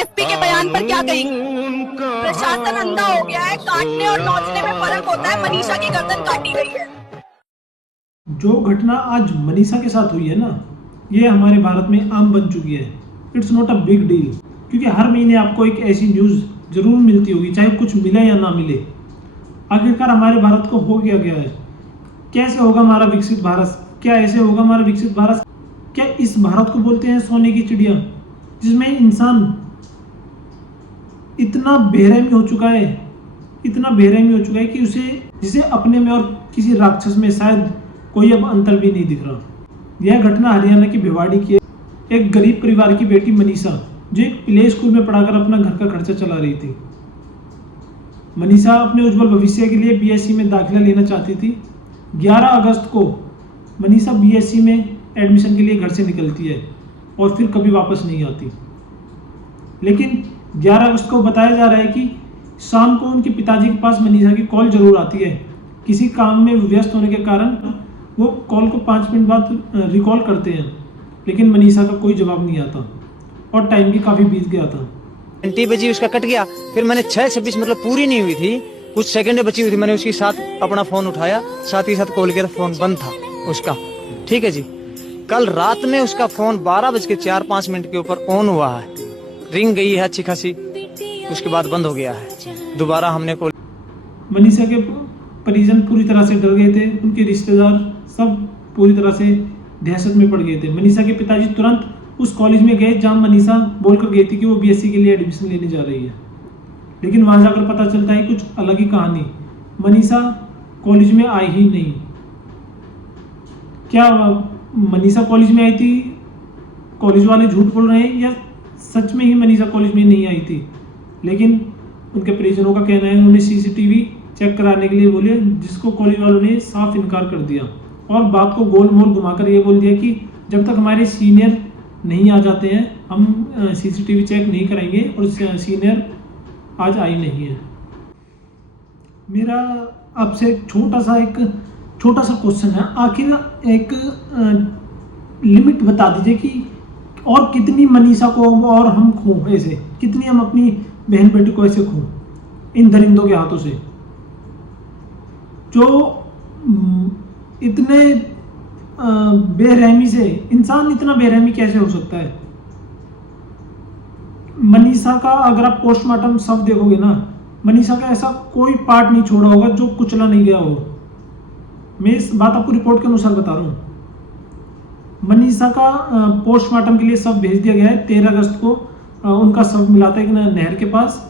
FP के बयान पर क्या कहेंगे? प्रशासन अंधा हो गया है, काटने और नोचने में फर्क होता है। मनीषा की गर्दन काटी गई है। जो घटना आज मनीषा के साथ हुई है ना, ये हमारे भारत में आम बन चुकी है। It's not a big deal, क्योंकि हर महीने आपको एक ऐसी न्यूज़ जरूर मिलती होगी, चाहे कुछ मिले या ना मिले। आखिरकार हमारे भारत को हो गया है? कैसे होगा हमारा विकसित भारत? क्या ऐसे होगा हमारा विकसित भारत? क्या इस भारत को बोलते हैं सोने की चिड़िया, जिसमें इंसान इतना बेरहमी हो चुका है, इतना बेरहमी हो चुका है कि जिसे अपने में और किसी राक्षस में शायद कोई अब अंतर भी नहीं दिख रहा। यह घटना हरियाणा की भिवाड़ी की है। एक गरीब परिवार की बेटी मनीषा, जो एक प्ले स्कूल में पढ़ाकर अपना घर का खर्चा चला रही थी। मनीषा अपने उज्जवल भविष्य के लिए बीएससी में दाखिला लेना चाहती थी। 11 अगस्त को मनीषा बीएससी में एडमिशन के लिए घर से निकलती है और फिर कभी वापस नहीं आती। लेकिन 11 अगस्त को बताया जा रहा है कि शाम को उनके पिताजी के पास मनीषा की कॉल जरूर आती है। किसी काम में व्यस्त होने के कारण वो कॉल को 5 मिनट बाद रिकॉल करते हैं, लेकिन मनीषा का कोई जवाब नहीं आता और टाइम भी काफ़ी बीत गया था। घंटी बजी, उसका कट गया। फिर मैंने 6:26 मतलब पूरी नहीं हुई थी, कुछ सेकंड बची हुई थी, मैंने उसके साथ अपना फोन उठाया, साथ ही साथ कॉल किया, फोन बंद था उसका। ठीक है जी। कल रात में उसका फोन 12:04-5 के ऊपर ऑन हुआ है, रिंग गई है अच्छी खासी, उसके बाद बंद हो गया है। दोबारा हमने कॉल। मनीषा के परिजन पूरी तरह से डर गए थे, उनके रिश्तेदार सब पूरी तरह से दहशत में पड़ गए थे। मनीषा के पिताजी तुरंत उस कॉलेज में गए जहां मनीषा बोलकर गई थी कि वो बीएससी के लिए एडमिशन लेने जा रही है। लेकिन वहां जाकर पता चलता है कुछ अलग ही कहानी। मनीषा कॉलेज में आई ही नहीं। क्या मनीषा कॉलेज में आई थी? कॉलेज वाले झूठ बोल रहे हैं या सच में ही मनीषा कॉलेज में नहीं आई थी? लेकिन उनके परिजनों का कहना है उन्होंने सीसीटीवी चेक कराने के लिए बोले, जिसको कॉलेज वालों ने साफ इनकार कर दिया और बात को गोल मोल घुमाकर ये बोल दिया कि जब तक हमारे सीनियर नहीं आ जाते हैं हम सीसीटीवी चेक नहीं कराएंगे, और सीनियर आज आई नहीं है। मेरा आपसे एक छोटा सा क्वेश्चन है, आखिर एक लिमिट बता दीजिए कि और कितनी मनीषा को और हम खो, ऐसे कितनी हम अपनी बहन बेटी को ऐसे खो इन दरिंदों के हाथों से, जो इतने बेरहमी से, इंसान इतना बेरहमी कैसे हो सकता है? मनीषा का अगर आप पोस्टमार्टम सब देखोगे ना, मनीषा का ऐसा कोई पार्ट नहीं छोड़ा होगा जो कुचला नहीं गया हो। मैं इस बात आपको रिपोर्ट के अनुसार बता रहा हूँ। मनीषा का पोस्टमार्टम के लिए शव भेज दिया गया है। 13 अगस्त को उनका शव मिला था एक नहर के पास,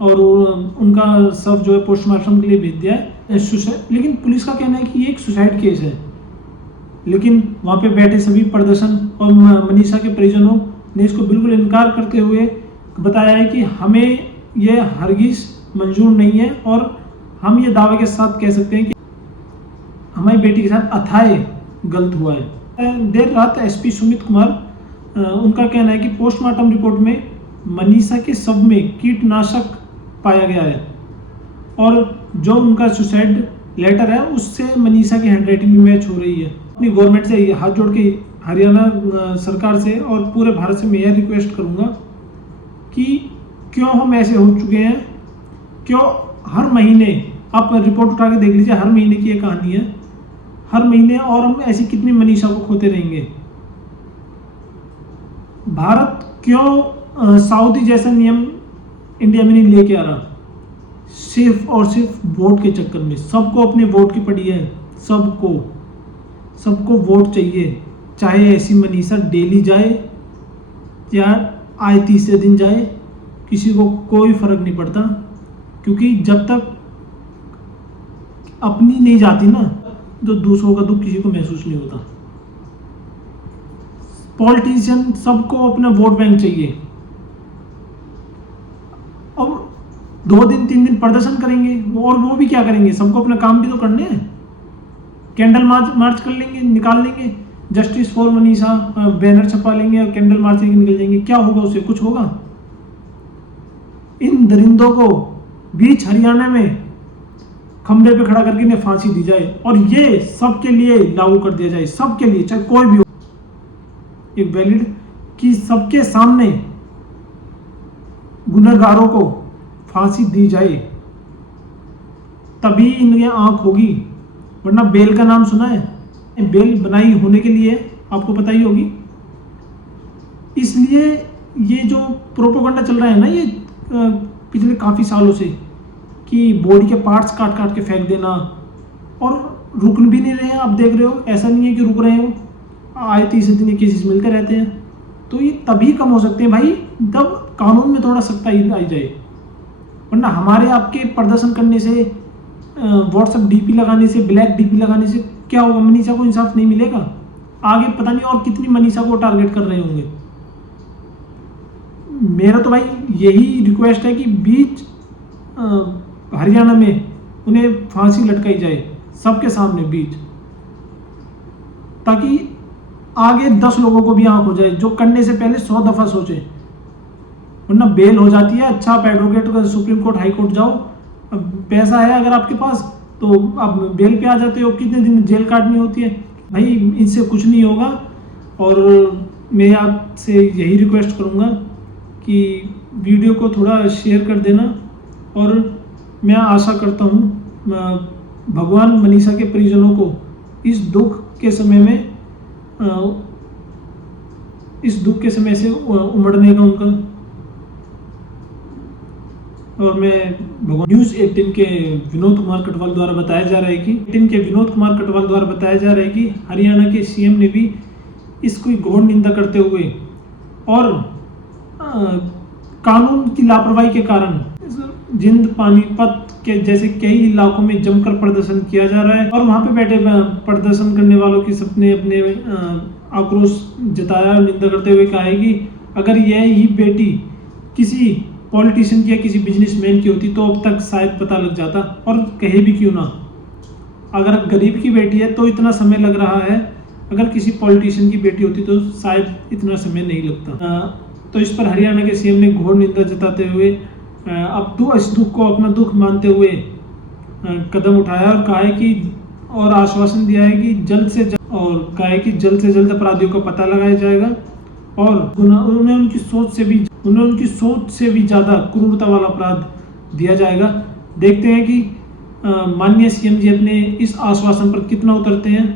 और उनका शव जो है पोस्टमार्टम के लिए भेज दिया है। लेकिन पुलिस का कहना है कि ये एक सुसाइड केस है। लेकिन वहाँ पे बैठे सभी प्रदर्शन और मनीषा के परिजनों ने इसको बिल्कुल इनकार करते हुए बताया है कि हमें ये हरगिज मंजूर नहीं है, और हम ये दावे के साथ कह सकते हैं कि हमारी बेटी के साथ अथाह गलत हुआ है। देर रात एसपी सुमित कुमार उनका कहना है कि पोस्टमार्टम रिपोर्ट में मनीषा के शव में कीटनाशक पाया गया है, और जो उनका सुसाइड लेटर है उससे मनीषा की हैंडराइटिंग भी मैच हो रही है। अपनी गवर्नमेंट से हाथ जोड़ के, हरियाणा सरकार से और पूरे भारत से मैं यह रिक्वेस्ट करूंगा कि क्यों हम ऐसे हो चुके हैं, क्यों हर महीने, आप रिपोर्ट उठा के देख लीजिए, हर महीने की ये कहानी है, हर महीने, और हम ऐसी कितनी मनीषा को खोते रहेंगे। भारत क्यों सऊदी जैसा नियम इंडिया में नहीं लेके आ रहा? सिर्फ और सिर्फ वोट के चक्कर में। सबको अपने वोट की पड़ी है, सबको वोट चाहिए, चाहे ऐसी मनीषा डेली जाए या आए 30 दिन जाए, किसी को कोई फर्क नहीं पड़ता, क्योंकि जब तक अपनी नहीं जाती ना, तो दूसरों का दुख किसी को महसूस नहीं होता। पॉलिटिशियन सबको अपना वोट बैंक चाहिए, और 2 दिन 3 दिन प्रदर्शन करेंगे, और वो भी क्या करेंगे, सबको अपना काम भी तो करने हैं। कैंडल मार्च कर लेंगे, निकाल लेंगे, जस्टिस फॉर मनीषा बैनर छपा लेंगे और कैंडल मार्च लेके निकल जाएंगे। क्या होगा उससे? कुछ होगा? इन दरिंदों को बीच हरियाणा में खंबे पे खड़ा करके इन्हें फांसी दी जाए, और ये सबके लिए लागू कर दिया जाए, सबके लिए, चाहे कोई भी हो। एक वैलिड कि सबके सामने गुनहगारों को फांसी दी जाए, तभी इनकी आंख होगी, वरना बेल का नाम सुना है? बेल बनाई होने के लिए आपको पता ही होगी। इसलिए ये जो प्रोपोगंडा चल रहा है ना, ये पिछले काफ़ी सालों से, कि बॉडी के पार्ट्स काट काट के फेंक देना, और रुक भी नहीं रहे हैं। आप देख रहे हो, ऐसा नहीं है कि रुक रहे हो, आए तीसरे दिन केसेस मिलते रहते हैं। तो ये तभी कम हो सकते हैं भाई, तब कानून में थोड़ा सख्ताई आई जाए, वरना हमारे आपके प्रदर्शन करने से, व्हाट्सएप डीपी लगाने से, ब्लैक डीपी लगाने से क्या होगा? मनीषा को इंसाफ नहीं मिलेगा। आगे पता नहीं और कितनी मनीषा को टारगेट कर रहे होंगे। मेरा तो भाई यही रिक्वेस्ट है कि बीच हरियाणा में उन्हें फांसी लटकाई जाए, सबके सामने बीच, ताकि आगे 10 लोगों को भी आंख हो जाए, जो करने से पहले 100 दफा सोचे। वरना बेल हो जाती है, अच्छा आप advocate supreme court high court जाओ, पैसा है अगर आपके पास तो आप बेल पे आ जाते हो, कितने दिन जेल काटनी होती है भाई, इनसे कुछ नहीं होगा। और मैं आपसे यही रिक्वेस्ट करूँगा कि वीडियो को थोड़ा शेयर कर देना, और मैं आशा करता हूँ भगवान मनीषा के परिजनों को इस दुख के समय से उमड़ने का उनका, और मैं भगवान न्यूज़ 18 के विनोद कुमार कटवाल द्वारा बताया जा रहा है कि हरियाणा के सीएम ने भी इसकी घोर निंदा करते हुए, और कानून की लापरवाही के कारण जिंद, पानीपत के जैसे कई इलाकों में जमकर प्रदर्शन किया जा रहा है, और वहां पे बैठे प्रदर्शन करने वालों की सबने अपने आक्रोश जताया, निंदा करते हुए कहा है कि अगर यह ही बेटी किसी पॉलिटिशियन की या किसी बिजनेसमैन की होती तो अब तक शायद पता लग जाता, और कहे भी क्यों ना। अगर गरीब की बेटी है तो इतना समय लग रहा है, अगर किसी पॉलिटिशियन की बेटी होती तो शायद इतना समय नहीं लगता। तो इस पर हरियाणा के सीएम ने घोर निंदा जताते हुए अब इस दुख को अपना दुख मानते हुए कदम उठाया, और कहा है कि, और आश्वासन दिया है कि जल्द से जल्द अपराधियों का पता लगाया जाएगा, और उन्हें उनकी सोच से भी ज़्यादा क्रूरता वाला अपराध दिया जाएगा। देखते हैं कि माननीय सीएम जी अपने इस आश्वासन पर कितना उतरते हैं।